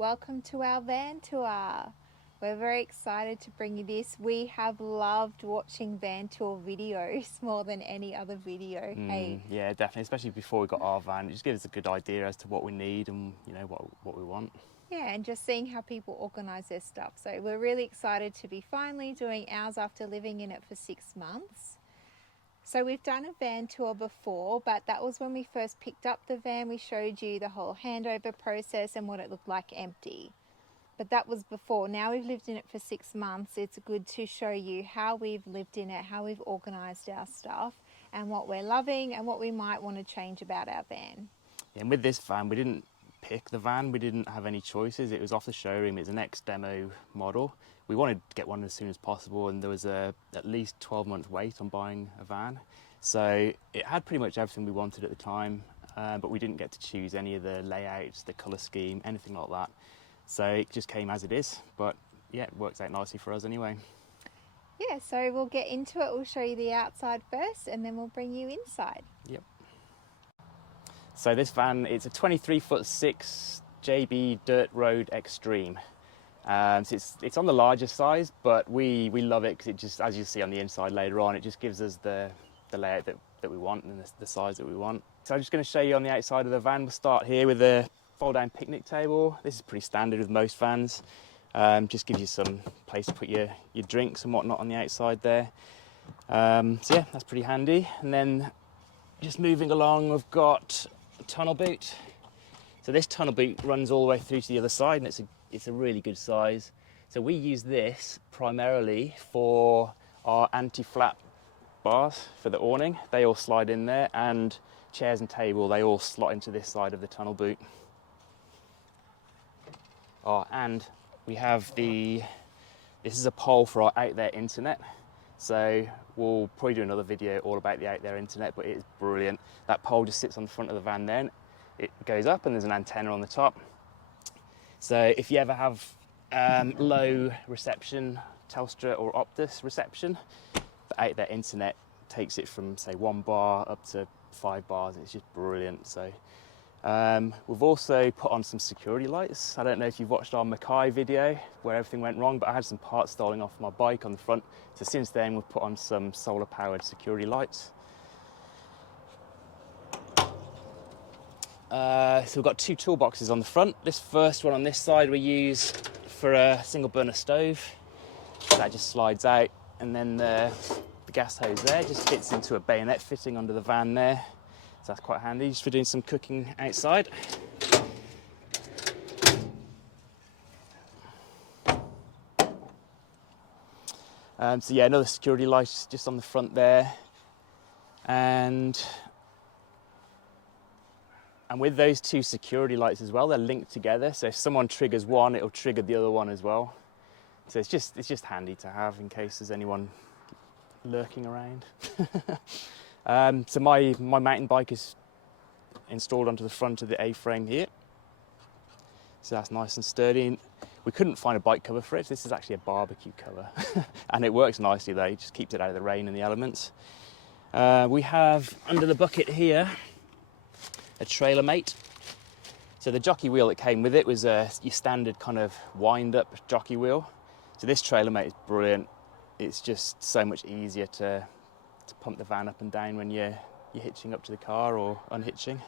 welcome to our van tour. We're very excited to bring you this. We have loved watching van tour videos more than any other video. Hey. Yeah, definitely, especially before we got our van. It just gives us a good idea as to what we need and what we want. Yeah, and just seeing how people organise their stuff. So we're really excited to be finally doing ours after living in it for 6 months. So we've done a van tour before, but that was when we first picked up the van. We showed you the whole handover process and what it looked like empty. But that was before. Now we've lived in it for 6 months. It's good to show you how we've lived in it, how we've organised our stuff, and what we're loving and what we might want to change about our van. Yeah, and with this van, we didn't pick the van. We didn't have any choices. It was off the showroom. It's an ex-demo model. We wanted to get one as soon as possible, and there was at least 12-month wait on buying a van. So it had pretty much everything we wanted at the time, but we didn't get to choose any of the layouts, the colour scheme, anything like that. So it just came as it is, but yeah, it works out nicely for us anyway. Yeah, so we'll get into it. We'll show you the outside first, and then we'll bring you inside. Yep. So this van, it's a 23'6" JB Dirt Road Extreme. So it's on the larger size, but we love it because it just, as you see on the inside later on, it just gives us the layout that we want and the size that we want. So I'm just going to show you on the outside of the van. We'll start here with the fold-down picnic table. This is pretty standard with most vans. Just gives you some place to put your drinks and whatnot on the outside there. So yeah, that's pretty handy. And then just moving along, we've got a tunnel boot. So this tunnel boot runs all the way through to the other side, and it's a really good size. So we use this primarily for our anti-flap bars for the awning. They all slide in there, and chairs and table, they all slot into this side of the tunnel boot. Oh, and we have this is a pole for our out there internet. So we'll probably do another video all about the out there internet, but it is brilliant. That pole just sits on the front of the van then. It goes up and there's an antenna on the top. So if you ever have low reception, Telstra or Optus reception, the out there internet takes it from say 1 bar up to 5 bars. It's just brilliant. So we've also put on some security lights. I don't know if you've watched our Mackay video where everything went wrong, but I had some parts stolen off my bike on the front. So since then we've put on some solar powered security lights. So we've got 2 toolboxes on the front. This first one on this side we use for a single burner stove. That just slides out, and then the gas hose there just fits into a bayonet fitting under the van there. So that's quite handy just for doing some cooking outside. So yeah, another security light just on the front there. And with those 2 security lights as well, they're linked together. So if someone triggers one, it'll trigger the other one as well. So it's just handy to have in case there's anyone lurking around. So my mountain bike is installed onto the front of the A-frame here. So that's nice and sturdy. We couldn't find a bike cover for it. This is actually a barbecue cover. And it works nicely though, it just keeps it out of the rain and the elements. We have under the bucket here a trailer mate. So the jockey wheel that came with it was your standard kind of wind-up jockey wheel. So this trailer mate is brilliant. It's just so much easier to pump the van up and down when you're hitching up to the car or unhitching.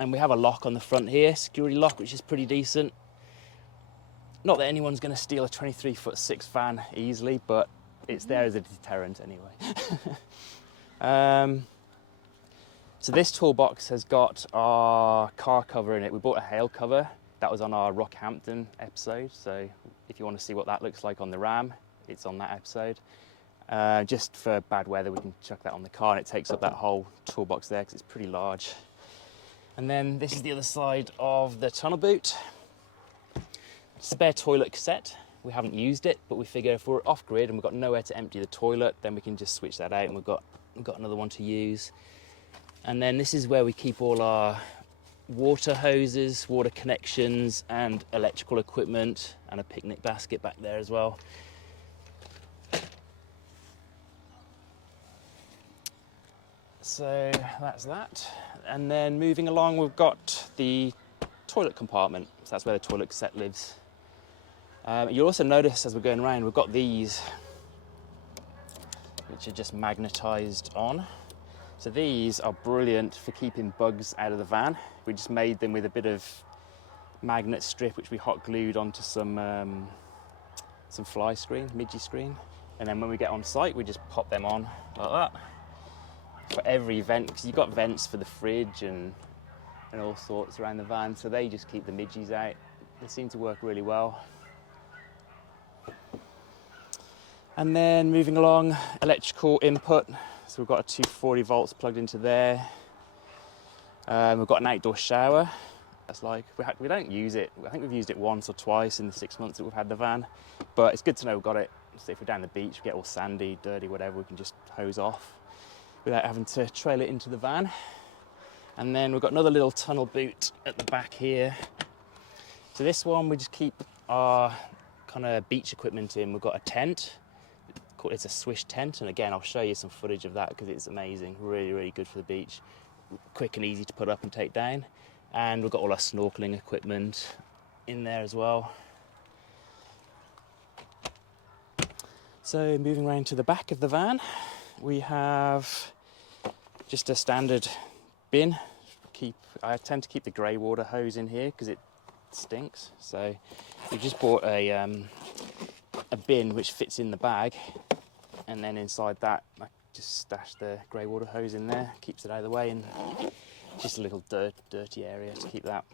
And we have a lock on the front here, security lock, which is pretty decent. Not that anyone's going to steal a 23'6" van easily, but it's there as a deterrent anyway. So this toolbox has got our car cover in it. We bought a hail cover. That was on our Rockhampton episode. So if you want to see what that looks like on the Ram, it's on that episode. Just for bad weather, we can chuck that on the car, and it takes up that whole toolbox there because it's pretty large. And then this is the other side of the tunnel boot. Spare toilet cassette. We haven't used it, but we figure if we're off grid and we've got nowhere to empty the toilet, then we can just switch that out, and we've got another one to use. And then this is where we keep all our water hoses, water connections, and electrical equipment, and a picnic basket back there as well. So that's that. And then moving along, we've got the toilet compartment. So that's where the toilet cassette lives. You'll also notice as we're going around, we've got these, which are just magnetised on. So these are brilliant for keeping bugs out of the van. We just made them with a bit of magnet strip, which we hot glued onto some fly screen, midgie screen. And then when we get on site, we just pop them on like that. For every vent, because you've got vents for the fridge and all sorts around the van, so they just keep the midgies out. They seem to work really well. And then moving along, electrical input. So we've got a 240 volts plugged into there. We've got an outdoor shower. That's like, we don't use it. I think we've used it once or twice in the 6 months that we've had the van, but it's good to know we've got it. So if we're down the beach, we get all sandy, dirty, whatever, we can just hose off without having to trail it into the van. And then we've got another little tunnel boot at the back here. So this one, we just keep our kind of beach equipment in. We've got a tent. It's a Swish tent, and again, I'll show you some footage of that because it's amazing. Really, really good for the beach. Quick and easy to put up and take down. And we've got all our snorkeling equipment in there as well. So moving around to the back of the van, we have just a standard bin. I tend to keep the grey water hose in here because it stinks. So we just bought a bin which fits in the bag, and then inside that I just stash the grey water hose in there, keeps it out of the way, and just a little dirty area to keep that.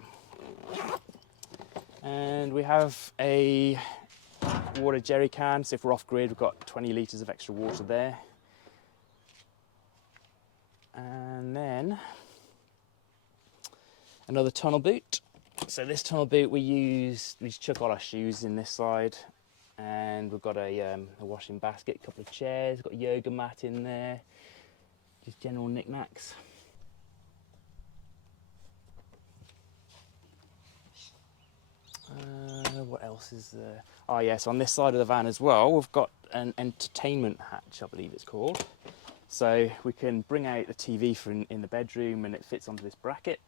And we have a water jerry can, so if we're off grid we've got 20 litres of extra water there. And then another tunnel boot. So this tunnel boot we just chuck all our shoes in this side, and we've got a washing basket, a couple of chairs, got a yoga mat in there, just general knickknacks. What else is there? Oh yes, on this side of the van as well, we've got an entertainment hatch, I believe it's called. So we can bring out the TV in the bedroom, and it fits onto this bracket.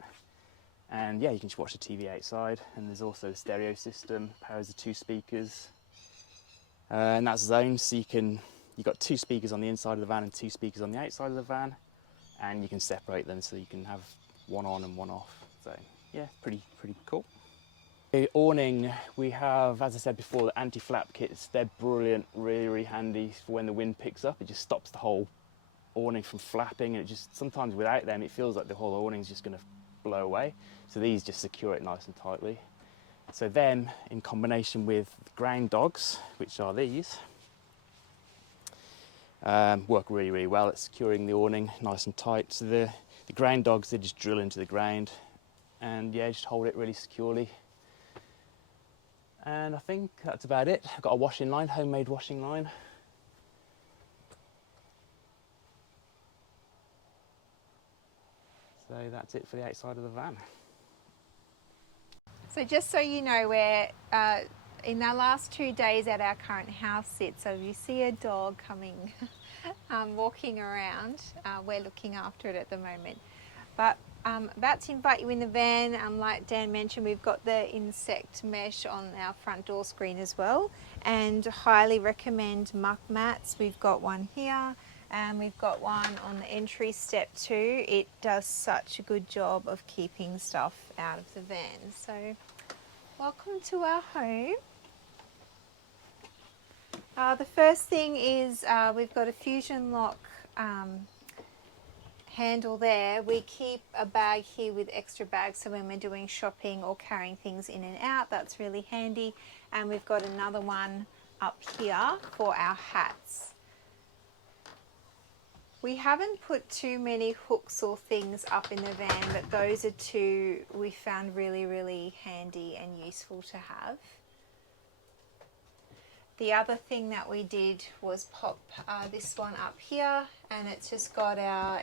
And yeah, you can just watch the TV outside. And there's also the stereo system, powers the 2 speakers. And that's zoned, so you've got 2 speakers on the inside of the van and 2 speakers on the outside of the van. And you can separate them so you can have one on and one off. So yeah, pretty cool. The awning, we have, as I said before, the anti-flap kits. They're brilliant, really, really handy for when the wind picks up. It just stops the whole awning from flapping, and it just, sometimes without them, it feels like the whole awning's just going to blow away. So these just secure it nice and tightly. So them, in combination with ground dogs, which are these, work really, really well at securing the awning nice and tight. So the ground dogs, they just drill into the ground, and yeah, just hold it really securely. And I think that's about it. I've got a washing line, homemade washing line. So that's it for the outside of the van. So just so you know, we're in our last 2 days at our current house sit. So if you see a dog coming, walking around, we're looking after it at the moment. But about to invite you in the van. Like Dan mentioned, we've got the insect mesh on our front door screen as well, and highly recommend muck mats. We've got one here, and we've got one on the entry step too. It does such a good job of keeping stuff out of the van. So welcome to our home. The first thing is we've got a fusion lock handle there. We keep a bag here with extra bags, so when we're doing shopping or carrying things in and out, that's really handy. And we've got another one up here for our hats. We haven't put too many hooks or things up in the van, but those are 2 we found really, really handy and useful to have. The other thing that we did was pop this one up here, and it's just got our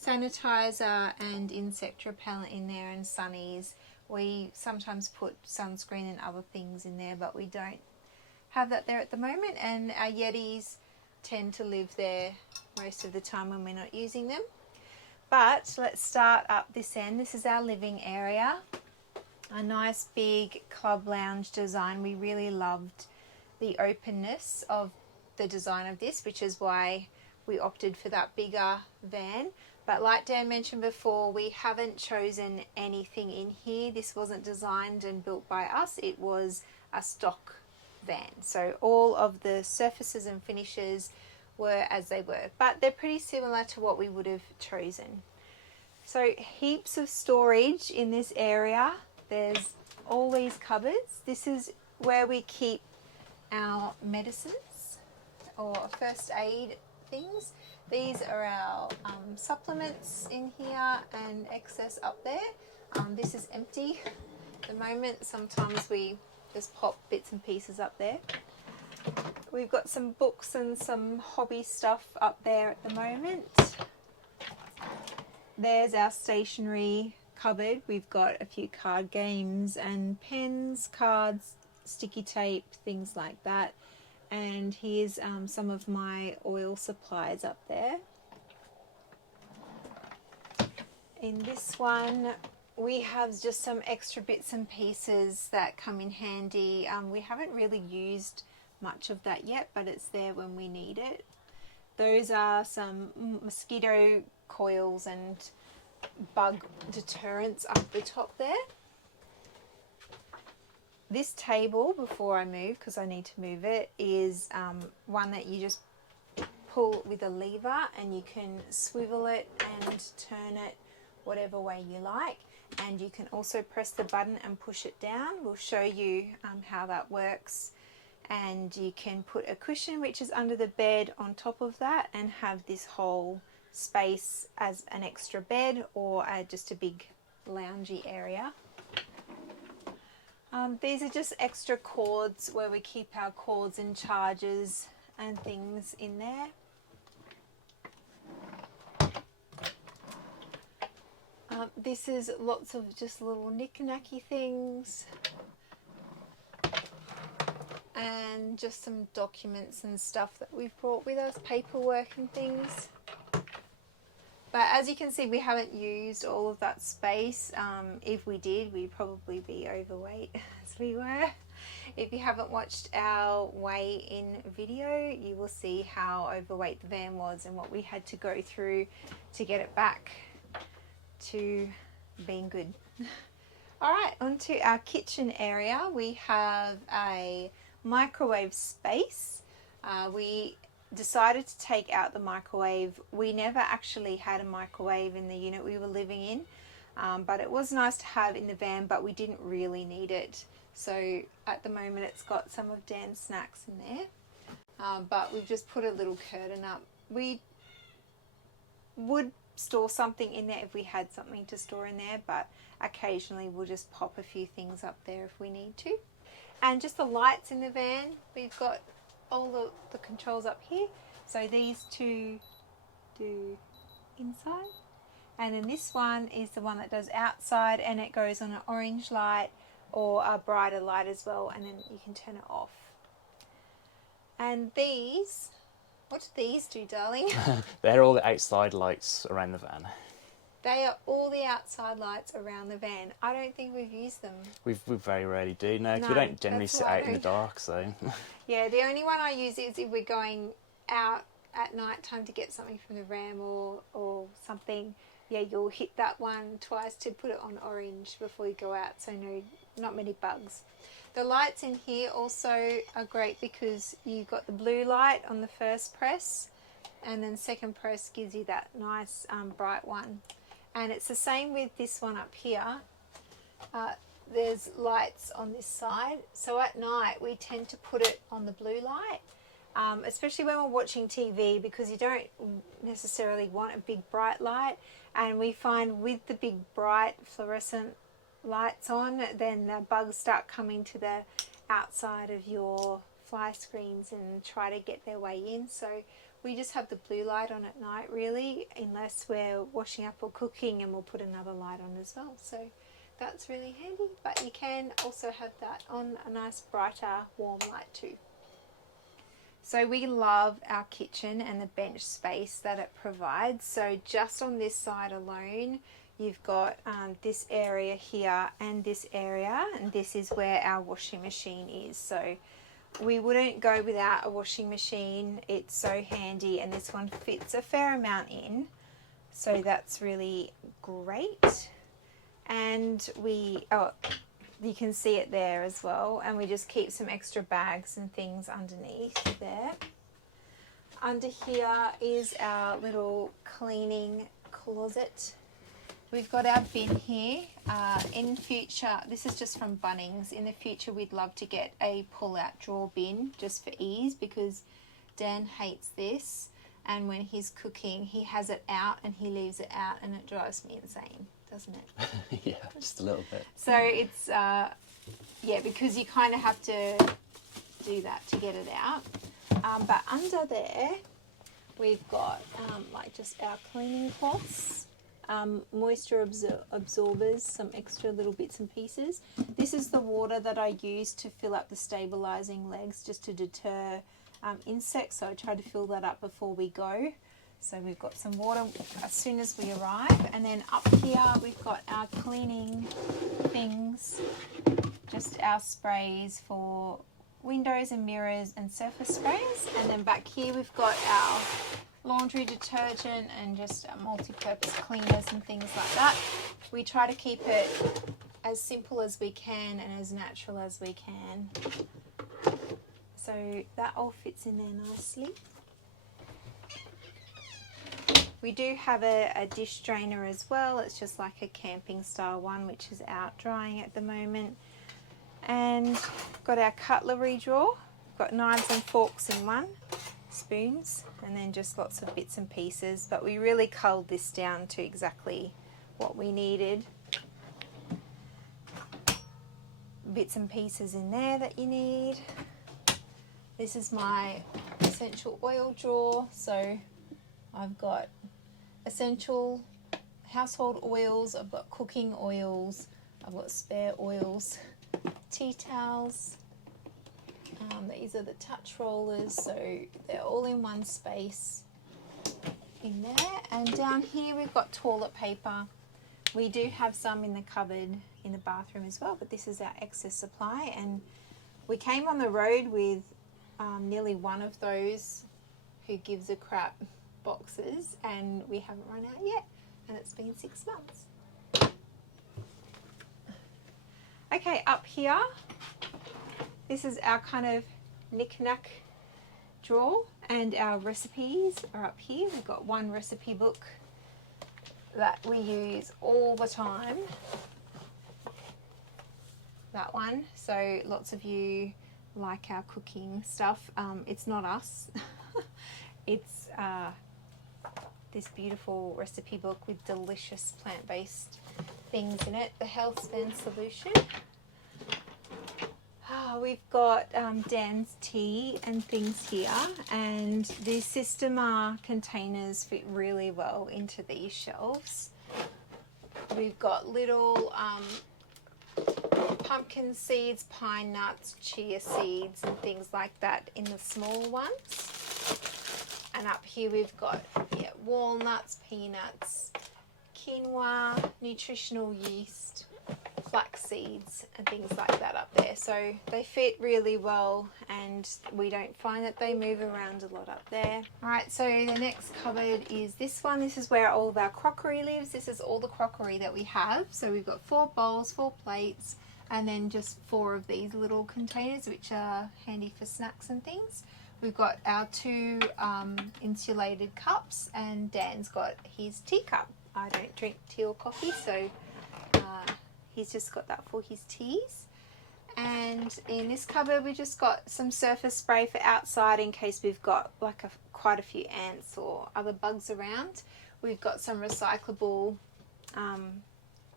sanitizer and insect repellent in there, and sunnies. We sometimes put sunscreen and other things in there, but we don't have that there at the moment, and our Yetis tend to live there most of the time when we're not using them. But let's start up this end. This is our living area. a nice big club lounge design. We really loved the openness of the design of this, which is why we opted for that bigger van. But like Dan mentioned before, we haven't chosen anything in here. This wasn't designed and built by us. It was a stock van. So all of the surfaces and finishes were as they were, but they're pretty similar to what we would have chosen. So heaps of storage in this area. There's all these cupboards. This is where we keep our medicines or first aid things. These are our supplements in here and excess up there. This is empty at the moment. Sometimes we just pop bits and pieces up there. We've got some books and some hobby stuff up there at the moment. There's our stationery cupboard. We've got a few card games and pens, cards, sticky tape, things like that. And here's some of my oil supplies up there. In this one, we have just some extra bits and pieces that come in handy. We haven't really used much of that yet, but it's there when we need it. Those are some mosquito coils and bug deterrents up the top there. This table, before I move, because I need to move it, is one that you just pull with a lever and you can swivel it and turn it whatever way you like. And you can also press the button and push it down. We'll show you how that works. And you can put a cushion, which is under the bed, on top of that and have this whole space as an extra bed or just a big loungy area. These are just extra cords where we keep our cords and chargers and things in there. This is lots of just little knick-knacky things and just some documents and stuff that we've brought with us, paperwork and things. But as you can see, we haven't used all of that space. If we did, we'd probably be overweight as we were. If you haven't watched our weigh-in video, you will see how overweight the van was and what we had to go through to get it back to being good. All right, onto our kitchen area. We have a microwave space. We decided to take out the microwave. We never actually had a microwave in the unit we were living in, but it was nice to have in the van, but we didn't really need it. So at the moment it's got some of Dan's snacks in there, but we've just put a little curtain up. We would store something in there if we had something to store in there, but occasionally we'll just pop a few things up there if we need to. And just the lights in the van, we've got all the controls up here. So these two do inside, and then this one is the one that does outside, and it goes on an orange light or a brighter light as well, and then you can turn it off. And these, what do these do, darling? They're all the outside lights around the van. They are all the outside lights around the van. I don't think we've used them. We very rarely do, no, because we don't generally sit out in the dark, so. Yeah, the only one I use is if we're going out at night time to get something from the RAM or something. Yeah, you'll hit that one twice to put it on orange before you go out, so no, not many bugs. The lights in here also are great because you've got the blue light on the first press, and then second press gives you that nice bright one. And it's the same with this one up here. There's lights on this side, so at night we tend to put it on the blue light, especially when we're watching TV, because you don't necessarily want a big bright light. And we find with the big bright fluorescent lights on, then the bugs start coming to the outside of your fly screens and try to get their way in. So we just have the blue light on at night, really, unless we're washing up or cooking, and we'll put another light on as well. So that's really handy, but you can also have that on a nice brighter warm light too. So we love our kitchen and the bench space that it provides. So just on this side alone, you've got this area here and this area, and this is where our washing machine is. So we wouldn't go without a washing machine. It's so handy, and this one fits a fair amount in, so that's really great. And you can see it there as well, and we just keep some extra bags and things underneath there. Under here is our little cleaning closet. We've got our bin here. In future, this is just from Bunnings. In the future, we'd love to get a pull-out drawer bin just for ease, because Dan hates this, and when he's cooking, he has it out and he leaves it out, and it drives me insane, doesn't it? Yeah, just a little bit. So it's, because you kind of have to do that to get it out. But under there, we've got just our cleaning cloths. Moisture absorbers, some extra little bits and pieces. This is the water that I use to fill up the stabilizing legs, just to deter insects, so I try to fill that up before we go. So we've got some water as soon as we arrive. And then up here we've got our cleaning things, just our sprays for windows and mirrors and surface sprays. And then back here we've got our laundry detergent and just multi-purpose cleaners and things like that. We try to keep it as simple as we can and as natural as we can. So that all fits in there nicely. We do have a dish drainer as well. It's just like a camping style one, which is out drying at the moment. And got our cutlery drawer. Got knives and forks in one, spoons, and then just lots of bits and pieces. But we really culled this down to exactly what we needed. Bits and pieces in there that you need. This is my essential oil drawer. So I've got essential household oils, I've got cooking oils, I've got spare oils, tea towels. These are the touch rollers, so they're all in one space in there. And down here we've got toilet paper. We do have some in the cupboard in the bathroom as well, but this is our excess supply. And we came on the road with nearly one of those who gives a crap boxes, and we haven't run out yet, and it's been 6 months. Okay, up here, this is our kind of knick-knack drawer, and our recipes are up here. We've got one recipe book that we use all the time, that one. So lots of you like our cooking stuff. It's not us. It's this beautiful recipe book with delicious plant-based things in it. The Health Span Solution. We've got Dan's tea and things here, and these Systema containers fit really well into these shelves. We've got little pumpkin seeds, pine nuts, chia seeds and things like that in the small ones. And up here we've got walnuts, peanuts, quinoa, nutritional yeast, flax seeds and things like that up there. So they fit really well, and we don't find that they move around a lot up there. Alright, so the next cupboard is this one. This is where all of our crockery lives. This is all the crockery that we have. So we've got 4 bowls, 4 plates, and then just 4 of these little containers, which are handy for snacks and things. We've got our 2 insulated cups, and Dan's got his teacup. I don't drink tea or coffee, so he's just got that for his teas. And in this cupboard we just got some surface spray for outside in case we've got like quite a few ants or other bugs around. We've got some recyclable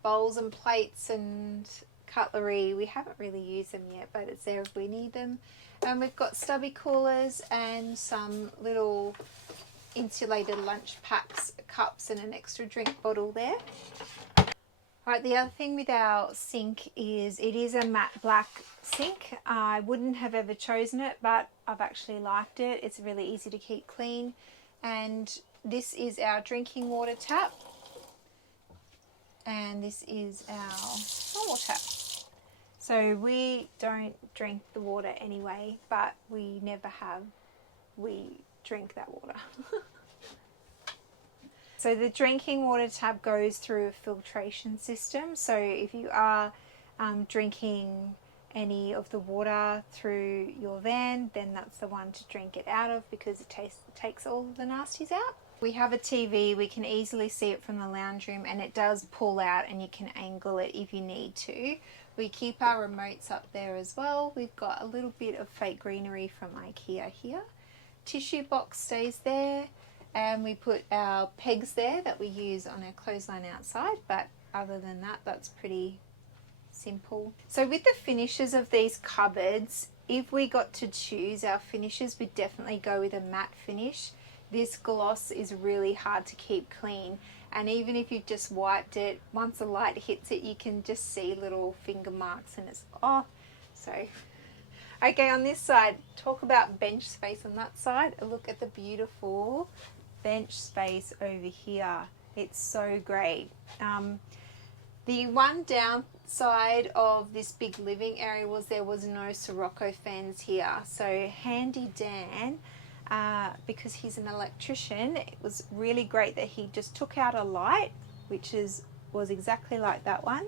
bowls and plates and cutlery. We haven't really used them yet, but it's there if we need them. And we've got stubby coolers and some little insulated lunch packs, cups, and an extra drink bottle there. Right, the other thing with our sink is it is a matte black sink. I wouldn't have ever chosen it, but I've actually liked it. It's really easy to keep clean. And this is our drinking water tap. and this is our normal tap. So we don't drink the water anyway, but we never have. We drink that water. So the drinking water tap goes through a filtration system. So if you are drinking any of the water through your van, then that's the one to drink it out of, because it takes all of the nasties out. We have a TV, we can easily see it from the lounge room, and it does pull out and you can angle it if you need to. We keep our remotes up there as well. We've got a little bit of fake greenery from IKEA here. Tissue box stays there, and we put our pegs there that we use on our clothesline outside, but other than that, that's pretty simple. So with the finishes of these cupboards, if we got to choose our finishes, we'd definitely go with a matte finish. This gloss is really hard to keep clean, and even if you've just wiped it, once the light hits it, you can just see little finger marks, and it's off. So okay, on this side, talk about bench space on that side. Look at the beautiful bench space over here. It's so great. The one downside of this big living area was there was no Sirocco fans here. So Handy Dan, because he's an electrician, it was really great that he just took out a light, which was exactly like that one.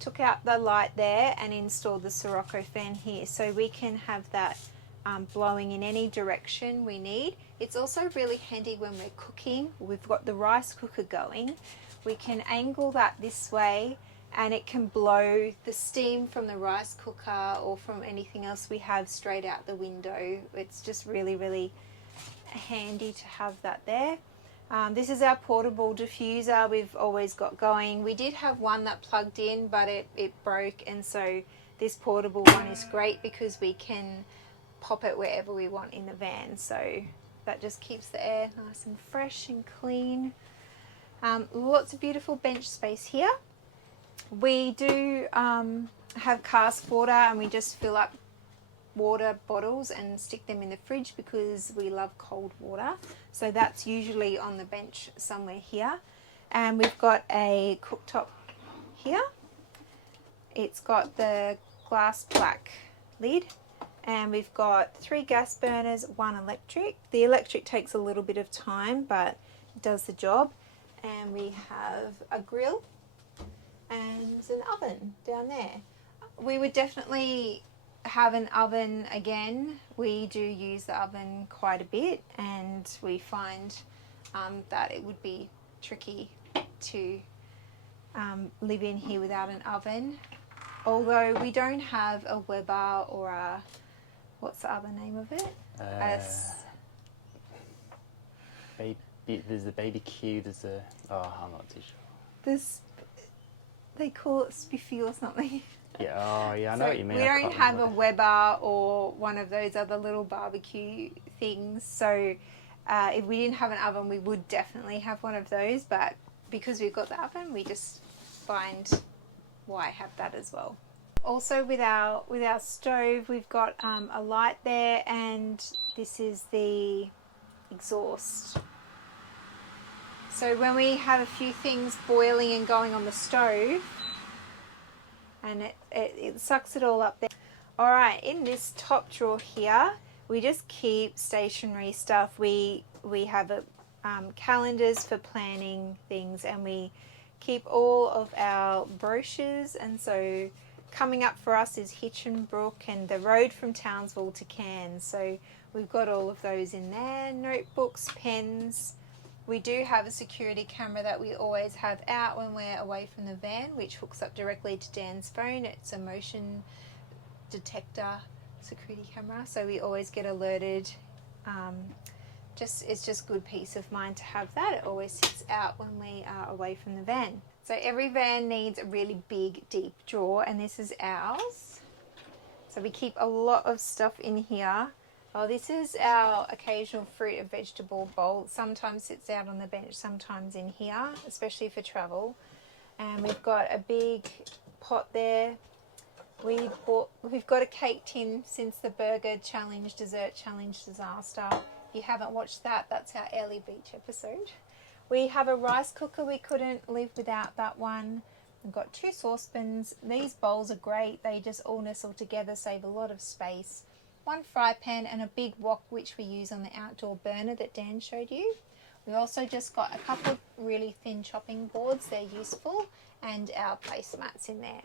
Took out the light there and installed the Sirocco fan here, so we can have that blowing in any direction we need. It's also really handy when we're cooking. We've got the rice cooker going. We can angle that this way, and it can blow the steam from the rice cooker or from anything else we have straight out the window. It's just really, really handy to have that there. This is our portable diffuser we've always got going. We did have one that plugged in, but it broke, and so this portable one is great because we can pop it wherever we want in the van. So that just keeps the air nice and fresh and clean. Lots of beautiful bench space here. We do have cask water, and we just fill up water bottles and stick them in the fridge because we love cold water. So that's usually on the bench somewhere here. And we've got a cooktop here. It's got the glass black lid, and we've got 3 gas burners, 1 electric. The electric takes a little bit of time, but it does the job. And we have a grill and an oven down there. We would definitely have an oven again. We do use the oven quite a bit, and we find that it would be tricky to live in here without an oven. Although we don't have a Weber or a, what's the other name of it? There's the baby Q, there's a, I'm not too sure. They call it spiffy or something. Yeah, I know what you mean. We don't have a Weber or one of those other little barbecue things. So if we didn't have an oven, we would definitely have one of those. But because we've got the oven, we just find why have that as well. Also with our stove, we've got a light there, and this is the exhaust. So when we have a few things boiling and going on the stove, and it sucks it all up there. Alright, in this top drawer here, we just keep stationery stuff. We have calendars for planning things, and we keep all of our brochures. And so coming up for us is Hitchinbrook and the road from Townsville to Cairns. So we've got all of those in there, notebooks, pens. We do have a security camera that we always have out when we're away from the van, which hooks up directly to Dan's phone. It's a motion detector security camera, so we always get alerted. It's just good peace of mind to have that. It always sits out when we are away from the van. So every van needs a really big, deep drawer, and this is ours. So we keep a lot of stuff in here. Oh, this is our occasional fruit and vegetable bowl. Sometimes sits out on the bench, sometimes in here, especially for travel. And we've got a big pot there. We've got a cake tin since the burger challenge, dessert challenge disaster. If you haven't watched that, that's our Airlie Beach episode. We have a rice cooker. We couldn't live without that one. We've got 2 saucepans. These bowls are great. They just all nestle together, save a lot of space. 1 fry pan and a big wok, which we use on the outdoor burner that Dan showed you. We also just got a couple of really thin chopping boards. They're useful, and our placemats in there.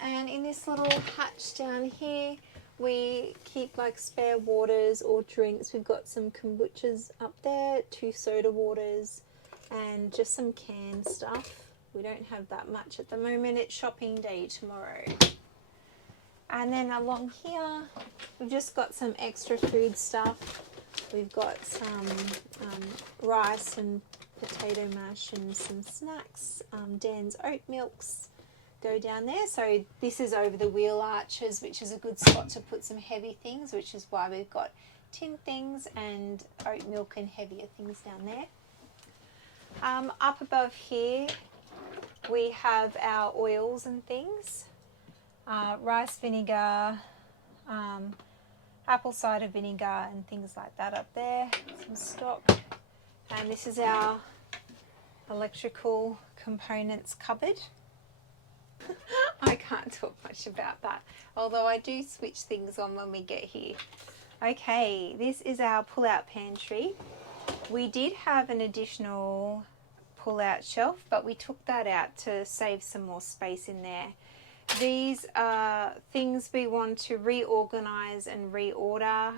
And in this little hatch down here, we keep like spare waters or drinks. We've got some kombuchas up there, 2 soda waters, and just some canned stuff. We don't have that much at the moment. It's shopping day tomorrow. And then along here, we've just got some extra food stuff. We've got some rice and potato mash and some snacks. Dan's oat milks go down there. So this is over the wheel arches, which is a good spot to put some heavy things, which is why we've got tin things and oat milk and heavier things down there. Up above here, we have our oils and things. Rice vinegar, apple cider vinegar and things like that up there, some stock. And this is our electrical components cupboard. I can't talk much about that, although I do switch things on when we get here. Okay, this is our pull-out pantry. We did have an additional pull-out shelf, but we took that out to save some more space in there. These are things we want to reorganize and reorder.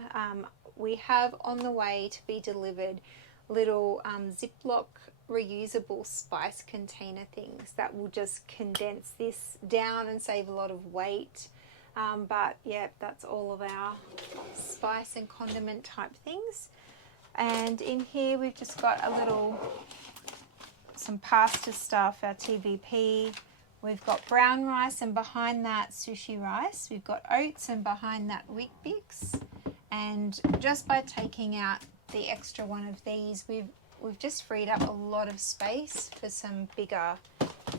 We have on the way to be delivered little Ziploc reusable spice container things that will just condense this down and save a lot of weight. But yeah, that's all of our spice and condiment type things. And in here we've just got some pasta stuff, our TVP. We've got brown rice, and behind that sushi rice. We've got oats, and behind that Weet Bix. And just by taking out the extra one of these, we've just freed up a lot of space for some bigger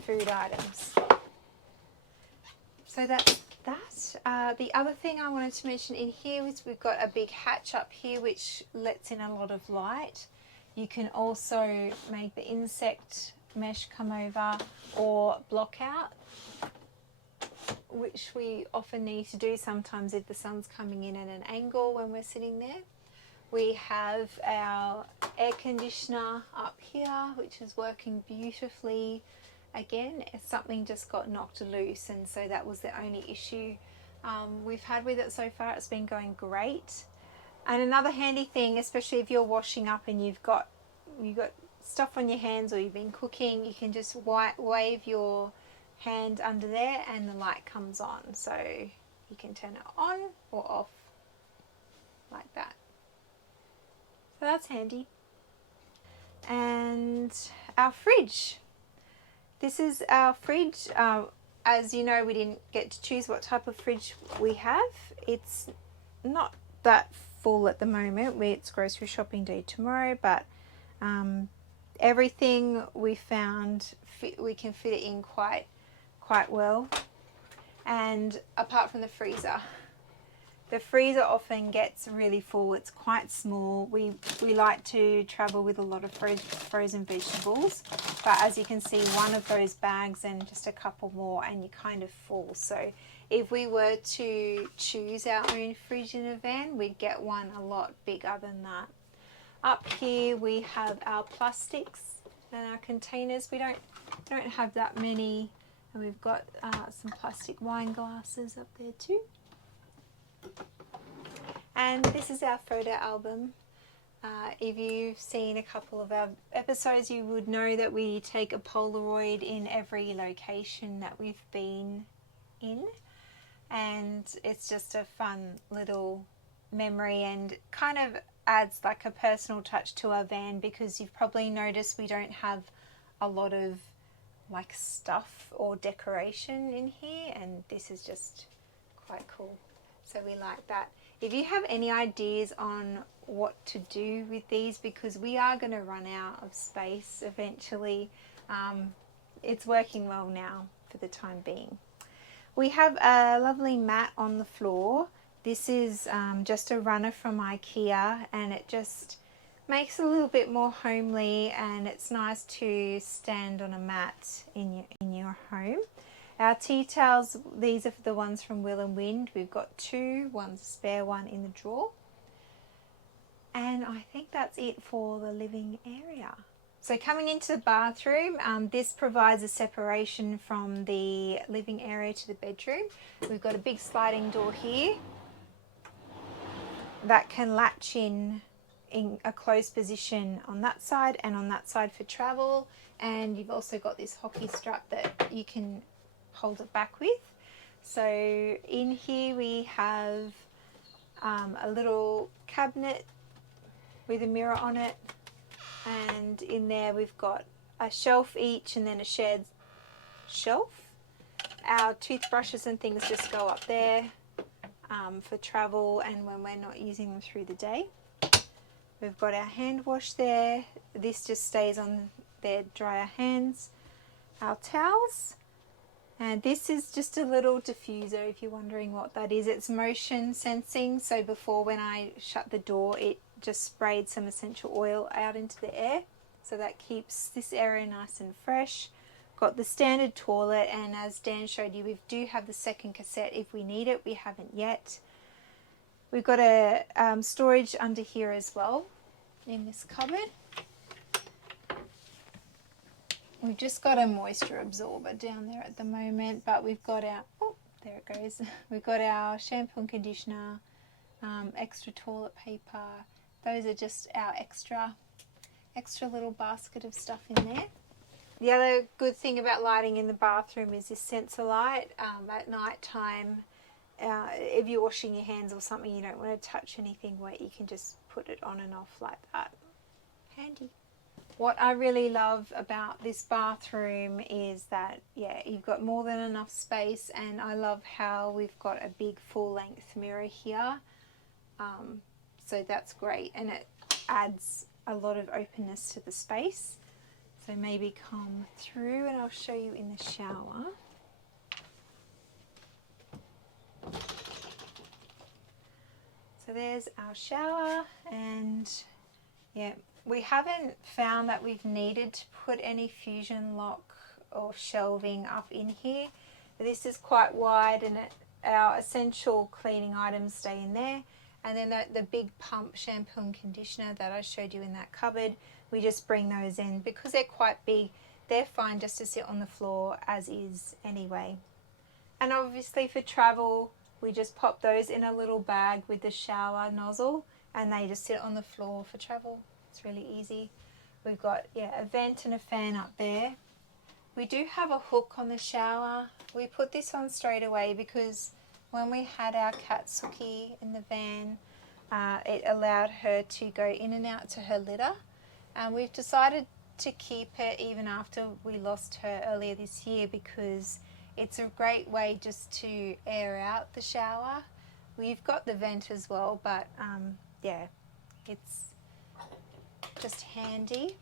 food items. So that's that. The other thing I wanted to mention in here is we've got a big hatch up here which lets in a lot of light. You can also make the insect mesh come over or block out, which we often need to do sometimes if the sun's coming in at an angle when we're sitting there. We have our air conditioner up here, which is working beautifully. Again, something just got knocked loose, and so that was the only issue we've had with it so far. It's been going great. And another handy thing, especially if you're washing up and you've got stuff on your hands or you've been cooking, you can just wave your hand under there and the light comes on. So you can turn it on or off like that. So that's handy. And our fridge. This is our fridge. As you know, we didn't get to choose what type of fridge we have. It's not that full at the moment. It's grocery shopping day tomorrow, but everything we found we can fit it in quite well. And apart from the freezer often gets really full. It's quite small. We like to travel with a lot of frozen vegetables, but as you can see, one of those bags and just a couple more and you're kind of full. So if we were to choose our own fridge in a van, we'd get one a lot bigger than that. Up here we have our plastics and our containers. We don't have that many, and we've got some plastic wine glasses up there too. And this is our photo album. If you've seen a couple of our episodes, you would know that we take a Polaroid in every location that we've been in, and it's just a fun little memory and kind of adds like a personal touch to our van, because you've probably noticed we don't have a lot of like stuff or decoration in here, and this is just quite cool. So we like that. If you have any ideas on what to do with these, because we are going to run out of space eventually, it's working well now for the time being. We have a lovely mat on the floor. This is just a runner from IKEA, and it just makes it a little bit more homely, and it's nice to stand on a mat in your home. Our tea towels, these are the ones from Will and Wind. We've got two, one's a spare one in the drawer. And I think that's it for the living area. So coming into the bathroom, this provides a separation from the living area to the bedroom. We've got a big sliding door here that can latch in a closed position on that side and on that side for travel. And you've also got this hockey strap that you can hold it back with. So in here we have a little cabinet with a mirror on it, and in there we've got a shelf each and then a shared shelf. Our toothbrushes and things just go up there for travel and when we're not using them through the day. We've got our hand wash there. This just stays on there, dry our hands. Our towels. And this is just a little diffuser, if you're wondering what that is. It's motion sensing, so before when I shut the door, it just sprayed some essential oil out into the air. So that keeps this area nice and fresh. Got the standard toilet, and as Dan showed you, we do have the second cassette if we need it. We haven't yet. We've got a storage under here as well in this cupboard. We've just got a moisture absorber down there at the moment, but we've got our, oh, there it goes. We've got our shampoo and conditioner, extra toilet paper. Those are just our extra little basket of stuff in there. The other good thing about lighting in the bathroom is this sensor light. At night time, if you're washing your hands or something, you don't want to touch anything wet, you can just put it on and off like that. Handy. What I really love about this bathroom is that, yeah, you've got more than enough space, and I love how we've got a big full-length mirror here. So that's great, and it adds a lot of openness to the space. So maybe come through and I'll show you in the shower. So there's our shower, and yeah, we haven't found that we've needed to put any fusion lock or shelving up in here. This is quite wide, and our essential cleaning items stay in there. And then the big pump shampoo and conditioner that I showed you in that cupboard, we just bring those in. Because they're quite big, they're fine just to sit on the floor as is anyway. And obviously for travel, we just pop those in a little bag with the shower nozzle, and they just sit on the floor for travel. It's really easy. We've got, yeah, a vent and a fan up there. We do have a hook on the shower. We put this on straight away because when we had our cat Suki in the van, it allowed her to go in and out to her litter. And we've decided to keep her even after we lost her earlier this year because it's a great way just to air out the shower. We've got the vent as well, but yeah, it's just handy.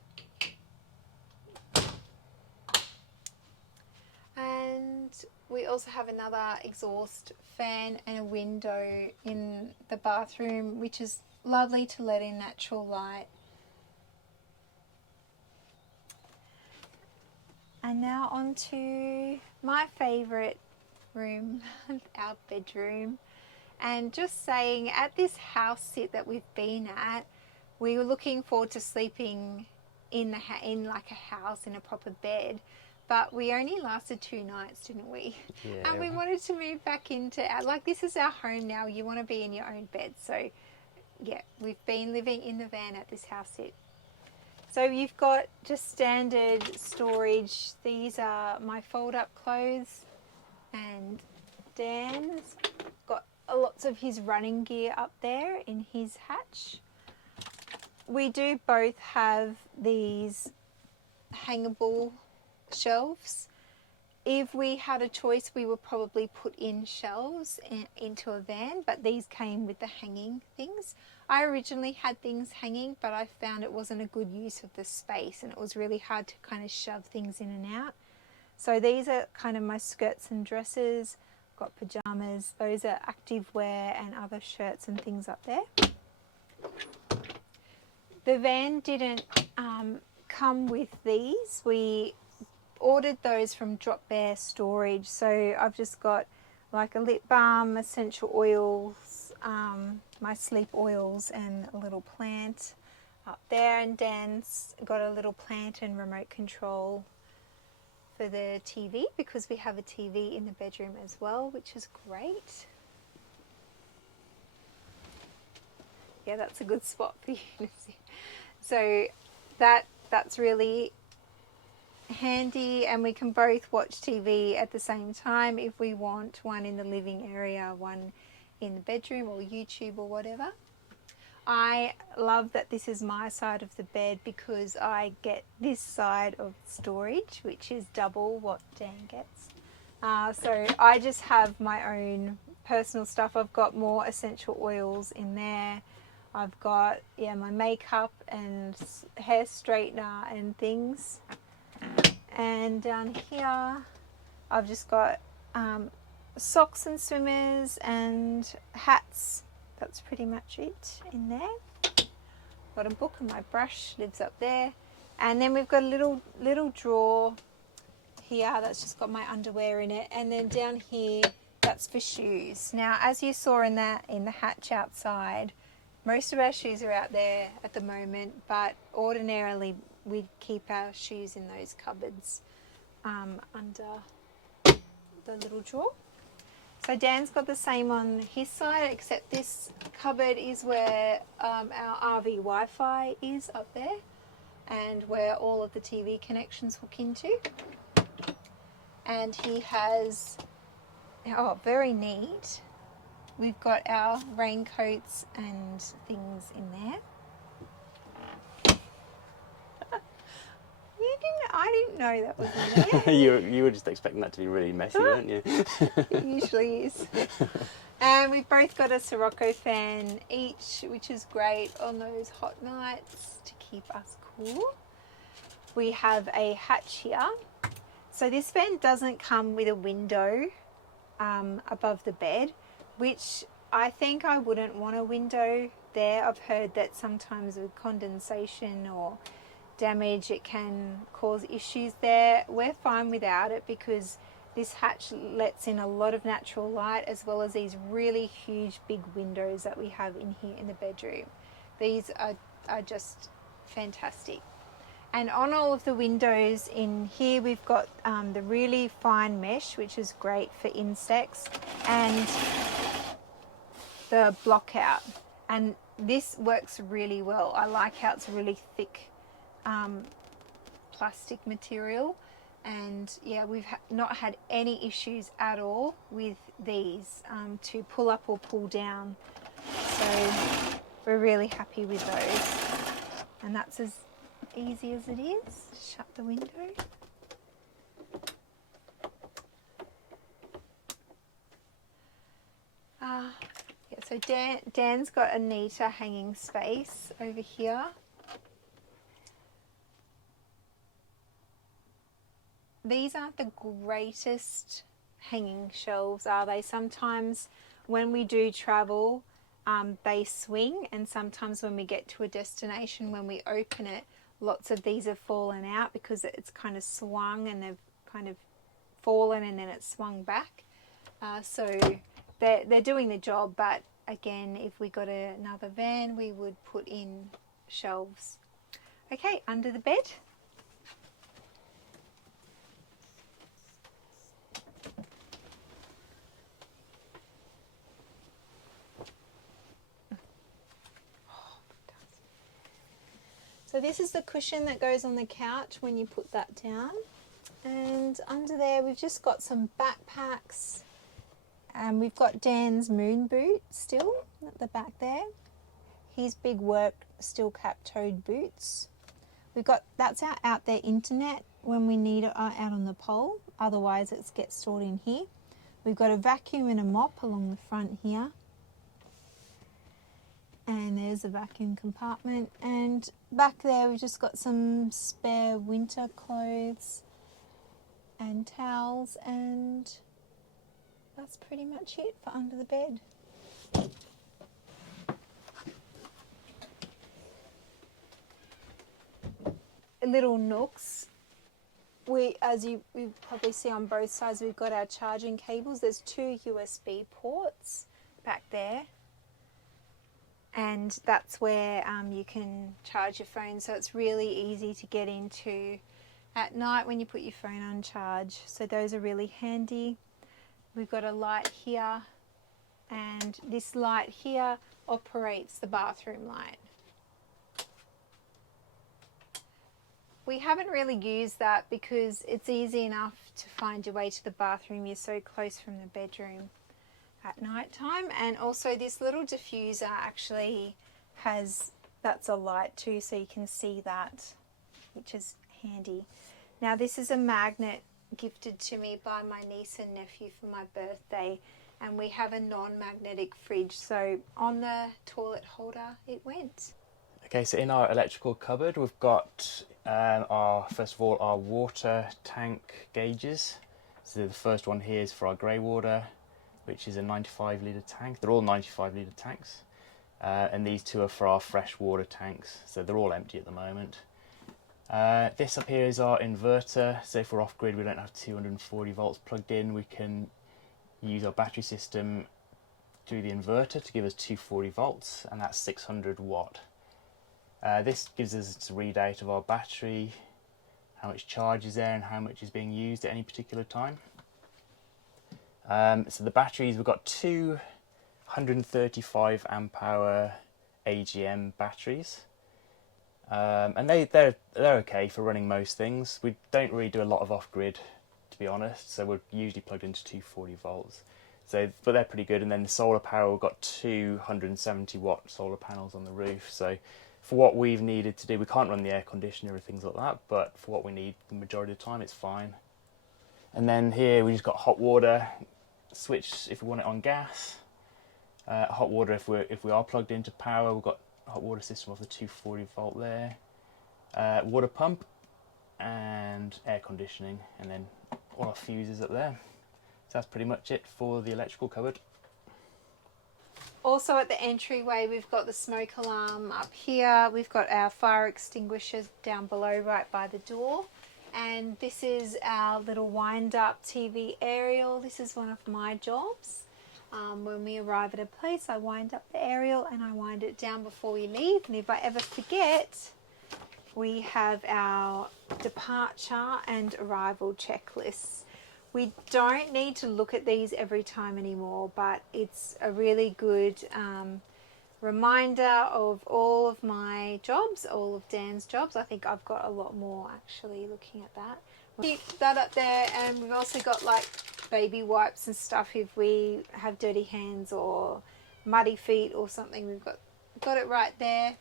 And we also have another exhaust fan and a window in the bathroom, which is lovely to let in natural light. And now on to my favourite room, our bedroom. And just saying, at this house sit that we've been at, we were looking forward to sleeping in like a house in a proper bed. But we only lasted 2 nights, didn't we? Yeah. And we wanted to move back into this is our home now. You want to be in your own bed. So, yeah, we've been living in the van at this house sit. So you've got just standard storage. These are my fold-up clothes. And Dan's got lots of his running gear up there in his hatch. We do both have these hangable shelves. If we had a choice, we would probably put in shelves into a van, but these came with the hanging things. I originally had things hanging, but I found it wasn't a good use of the space, and it was really hard to kind of shove things in and out. So these are kind of my skirts and dresses. got pyjamas. Those are active wear and other shirts and things up there. The van didn't come with these. We ordered those from Drop Bear Storage. So I've just got like a lip balm, essential oils, my sleep oils, and a little plant up there. And Dan's got a little plant and remote control for the TV, because we have a TV in the bedroom as well, which is great. Yeah, that's a good spot for you to see. So that's really handy, and we can both watch TV at the same time if we want, one in the living area, one in the bedroom, or YouTube or whatever. I love that this is my side of the bed because I get this side of storage, which is double what Dan gets. So I just have my own personal stuff. I've got more essential oils in there. I've got, yeah, my makeup and hair straightener and things. And down here, I've just got socks and swimmers and hats. That's pretty much it in there. Got a book, and my brush lives up there. And then we've got a little drawer here that's just got my underwear in it. And then down here, that's for shoes. Now, as you saw in the hatch outside, most of our shoes are out there at the moment, but ordinarily we keep our shoes in those cupboards under the little drawer. So Dan's got the same on his side, except this cupboard is where our RV Wi-Fi is up there, and where all of the TV connections hook into. And he has, oh, very neat, we've got our raincoats and things in there. I didn't know that was in there. You were just expecting that to be really messy, weren't you? It usually is. And we've both got a Sirocco fan each, which is great on those hot nights to keep us cool. We have a hatch here. So this fan doesn't come with a window above the bed, which I think I wouldn't want a window there. I've heard that sometimes with condensation or damage it can cause issues there. We're fine without it because this hatch lets in a lot of natural light, as well as these really huge big windows that we have in here in the bedroom. These are just fantastic. And on all of the windows in here we've got the really fine mesh, which is great for insects, and the block out, and this works really well. I like how it's really thick plastic material, and yeah, we've not had any issues at all with these to pull up or pull down, so we're really happy with those. And that's as easy as it is. Shut the window. Yeah, so Dan's got a neater hanging space over here. These aren't the greatest hanging shelves, are they? Sometimes when we do travel, they swing, and sometimes when we get to a destination, when we open it, lots of these have fallen out because it's kind of swung and they've kind of fallen and then it's swung back. So they're doing the job, but again, if we got another van, we would put in shelves. Okay, under the bed. So this is the cushion that goes on the couch when you put that down. And under there we've just got some backpacks. And we've got Dan's moon boot still at the back there. His big work steel cap toed boots. We've got, that's our out there internet when we need it out on the pole. Otherwise it gets stored in here. We've got a vacuum and a mop along the front here. And there's a vacuum compartment, and back there we've just got some spare winter clothes and towels and that's pretty much it for under the bed. Little nooks. As you probably see on both sides, we've got our charging cables. There's 2 USB ports back there. And that's where you can charge your phone. So it's really easy to get into at night when you put your phone on charge. So those are really handy. We've got a light here, and this light here operates the bathroom light. We haven't really used that because it's easy enough to find your way to the bathroom. You're so close from the bedroom at night time. And also this little diffuser actually that's a light too, so you can see that, which is handy. Now this is a magnet gifted to me by my niece and nephew for my birthday, and we have a non-magnetic fridge, so on the toilet holder it went. Okay, so in our electrical cupboard we've got first of all our water tank gauges. So the first one here is for our grey water, which is a 95 litre tank. They're all 95 litre tanks, and these 2 are for our fresh water tanks, so they're all empty at the moment. This up here is our inverter, so if we're off grid, we don't have 240 volts plugged in, we can use our battery system through the inverter to give us 240 volts, and that's 600 watt. This gives us a readout of our battery, how much charge is there and how much is being used at any particular time. So the batteries, we've got 2 135 amp hour AGM batteries. And they're okay for running most things. We don't really do a lot of off-grid, to be honest, so we're usually plugged into 240 volts. But they're pretty good. And then the solar power, we've got 270 watt solar panels on the roof. So for what we've needed to do, we can't run the air conditioner or things like that, but for what we need the majority of the time, it's fine. And then here we just got hot water switch if we want it on gas. Hot water if we are plugged into power. We've got hot water system of the 240 volt there, water pump and air conditioning, and then all our fuses up there. So that's pretty much it for the electrical cupboard. Also at the entryway we've got the smoke alarm up here, we've got our fire extinguishers down below right by the door, and this is our little wind up TV aerial. This is one of my jobs. When we arrive at a place, I wind up the aerial and I wind it down before we leave. And if I ever forget, we have our departure and arrival checklists. We don't need to look at these every time anymore, but it's a really good reminder of all of my jobs, all of Dan's jobs. I think I've got a lot more actually looking at that. Keep that up there, and we've also got like baby wipes and stuff if we have dirty hands or muddy feet or something. We've got it right there.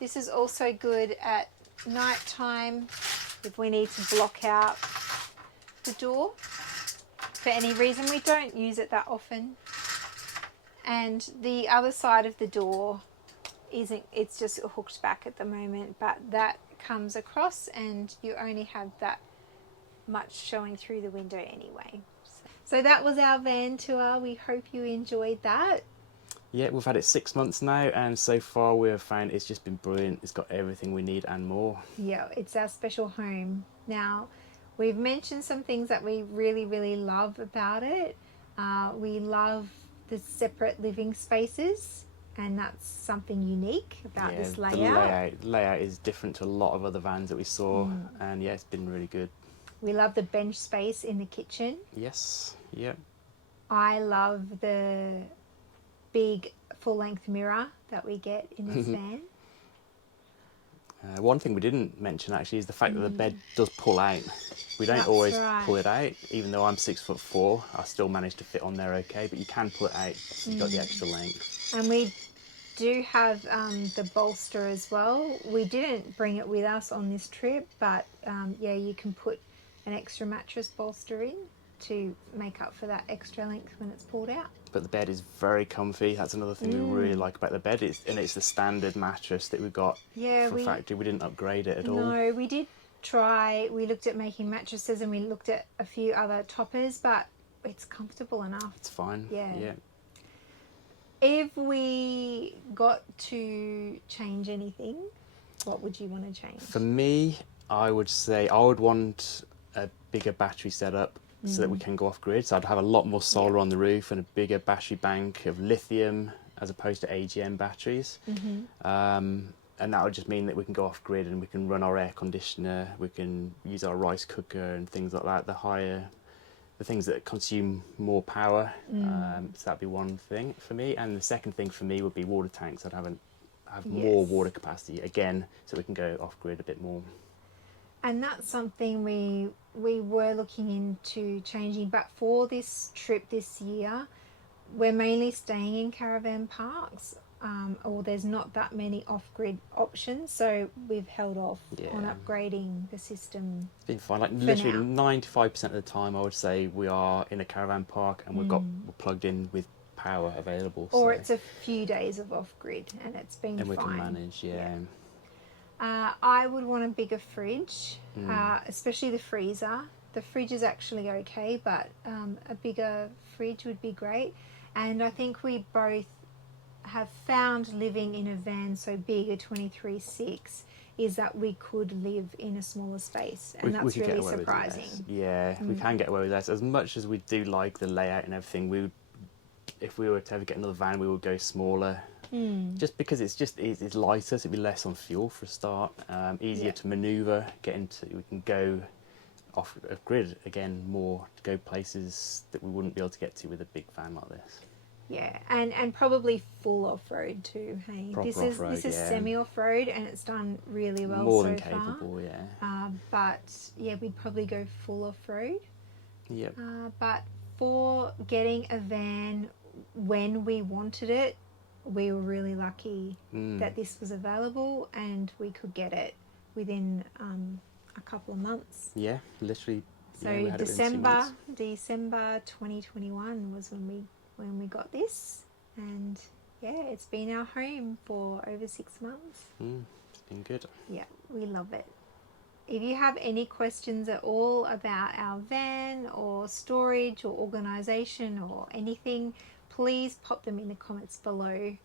This is also good at night time if we need to block out the door for any reason. We don't use it that often. And the other side of the door it's just hooked back at the moment, but that comes across and you only have that much showing through the window anyway. So that was our van tour. We hope you enjoyed that. Yeah, we've had it 6 months now, and so far we've found it's just been brilliant. It's got everything we need and more. Yeah, it's our special home. Now, we've mentioned some things that we really, really love about it. We love the separate living spaces, and that's something unique about this layout. The layout is different to a lot of other vans that we saw, and yeah, it's been really good. We love the bench space in the kitchen. Yes, yep. I love the big full-length mirror that we get in this van. One thing we didn't mention actually is the fact that the bed does pull out. We don't always pull it out. Even though I'm 6'4", I still manage to fit on there okay, but you can pull it out, so you've got the extra length. And we do have the bolster as well. We didn't bring it with us on this trip, but yeah, you can put an extra mattress bolster in to make up for that extra length when it's pulled out. But the bed is very comfy. That's another thing we really like about the bed. It's the standard mattress that we got from factory. We didn't upgrade it at all. No, we did try. We looked at making mattresses and we looked at a few other toppers, but it's comfortable enough. It's fine. Yeah. Yeah. If we got to change anything, what would you want to change? For me, I would say I would want a bigger battery setup so that we can go off grid. So I'd have a lot more solar on the roof and a bigger battery bank of lithium as opposed to AGM batteries. And that would just mean that we can go off grid and we can run our air conditioner, we can use our rice cooker and things like that, the things that consume more power. So that'd be one thing for me. And the second thing for me would be water tanks. I'd have more water capacity again, so we can go off grid a bit more. And that's something we were looking into changing, but for this trip this year, we're mainly staying in caravan parks, or there's not that many off-grid options, so we've held off on upgrading the system. It's been fine. Like literally 95% of the time, I would say we are in a caravan park and we're plugged in with power available. Or it's a few days of off-grid, and it's been fine. And we can manage, I would want a bigger fridge, especially the freezer. The fridge is actually okay, but a bigger fridge would be great. And I think we both have found living in a van so big, a 23.6, is that we could live in a smaller space, and that's really surprising. Yeah, we can get away with less. As much as we do like the layout and everything, if we were to ever get another van, we would go smaller. Just because it's lighter, so it'd be less on fuel for a start, easier to manoeuvre, we can go off grid again more, to go places that we wouldn't be able to get to with a big van like this. Yeah, and probably full off-road too, hey? Proper this is semi-off-road, and it's done really well more so than capable, far. But yeah, we'd probably go full off-road. Yep. But for getting a van when we wanted it, we were really lucky that this was available and we could get it within a couple of months. Yeah, literally. So we had December 2021 was when we got this, and it's been our home for over 6 months. It's been good. Yeah, we love it. If you have any questions at all about our van or storage or organisation or anything, please pop them in the comments below.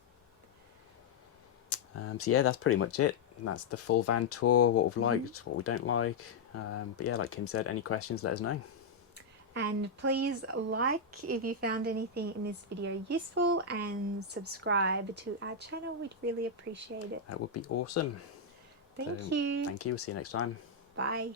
So yeah, that's pretty much it. That's the full van tour, what we've liked, what we don't like. But yeah, like Kim said, any questions, let us know. And please like if you found anything in this video useful, and subscribe to our channel. We'd really appreciate it. That would be awesome. Thank you. Thank you. We'll see you next time. Bye.